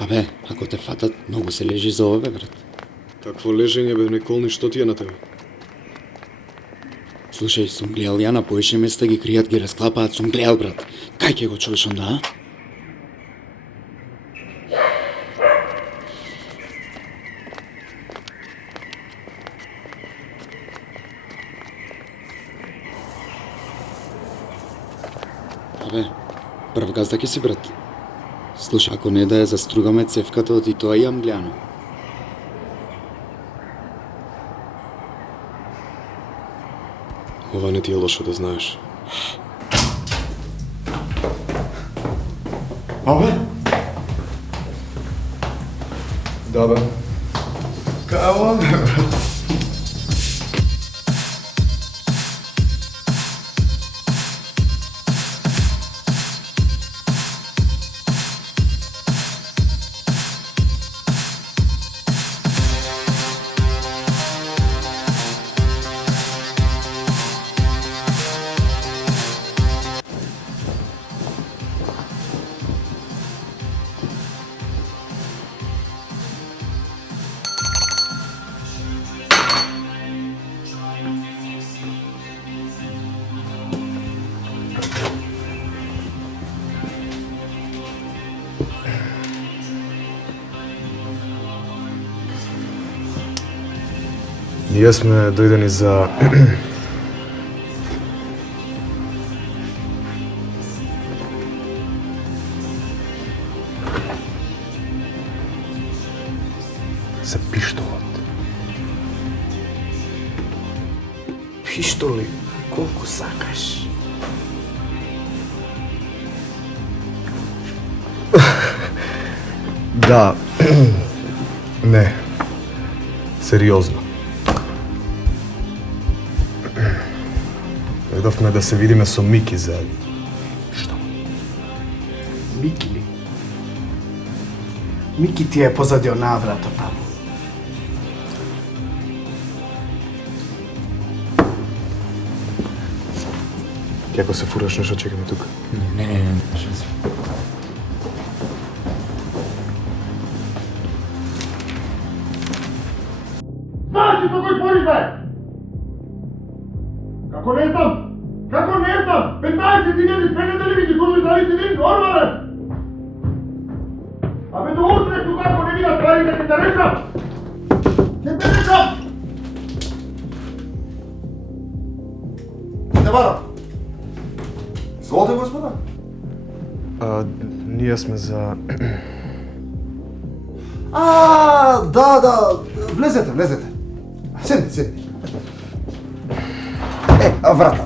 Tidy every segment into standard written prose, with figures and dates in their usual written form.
Абе, ако те фатат, многу се лежи за ова, бе, брат. Какво лежење, бе, Николни, што ти е на тебе? Слушај, сум гледал ја на поише места ги кријат, ги расклапаат, сум гледал, брат. Кај ќе го чуеш онда, а? Абе, прв газда ќе си, брат. Слушај, ако не да ја застругаме цевката од и тоа јам гледано. Ова не ти е лошо да знаеш. Абе? Да, бе. Као, бе, брат? Ние сме дојдени за... за пиштолот. Пиштоли, колку сакаш. Да. Не. Сериозно. Дојдовме да се видиме со Мики за... Што? Мики ли? Мики ти е позади онаа врата таму. Ќе ако се фураш нешто, чекаме тука. Не. Знаеш ли со кој спориш, бе? Како не знам? Како не знам? 15.000 две недели ги служи за исти ден, нормален! Абе до утре тука ако не видат парите, ќе те решам! Ќе те решам! Те барам! Изволите, господа? Ние сме за... Да, влезете. Седни. Вратата.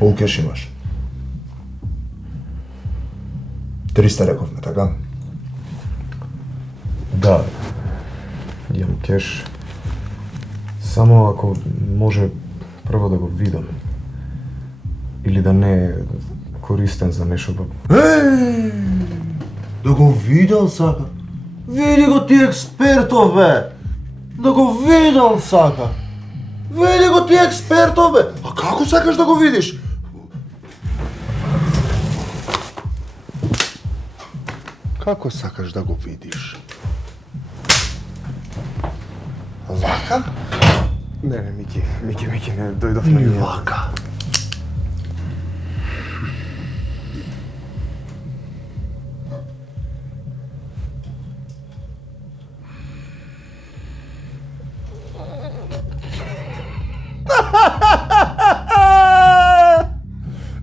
Фул кеш имаш. 300 рековме, така? Да. Имам кеш. Само ако може прво да го видам. Или да не е користен за нешто. Да го видел сака? Види го ти експертов, бе! Да го видел сака! Види го ти експертов, бе! А како сакаш да го видиш? Како сакаш да го видиш? Вака? Не, Мики, не дојдовме. Ни вака.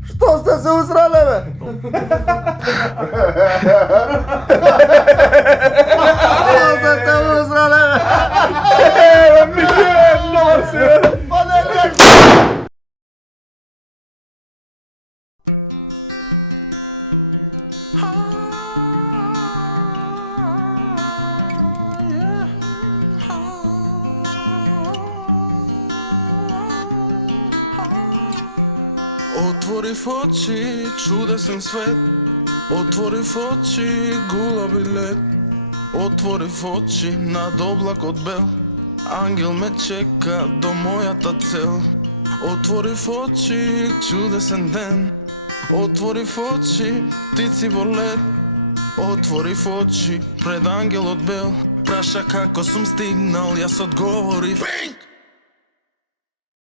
Што сте се усрале, бе? Што сте се усрале, бе? Мики, много си, Otvorив oči, čudesен svet. Otvorив oči, gulabi led. Otvorив oči, над облакот бел. Ангел ме чека до мојата цел. Отворив очи, чудесен ден. Отворив очи, птици во лед. Отворив очи, пред ангелот бел. Праша како сум стигнал, јас одговорив.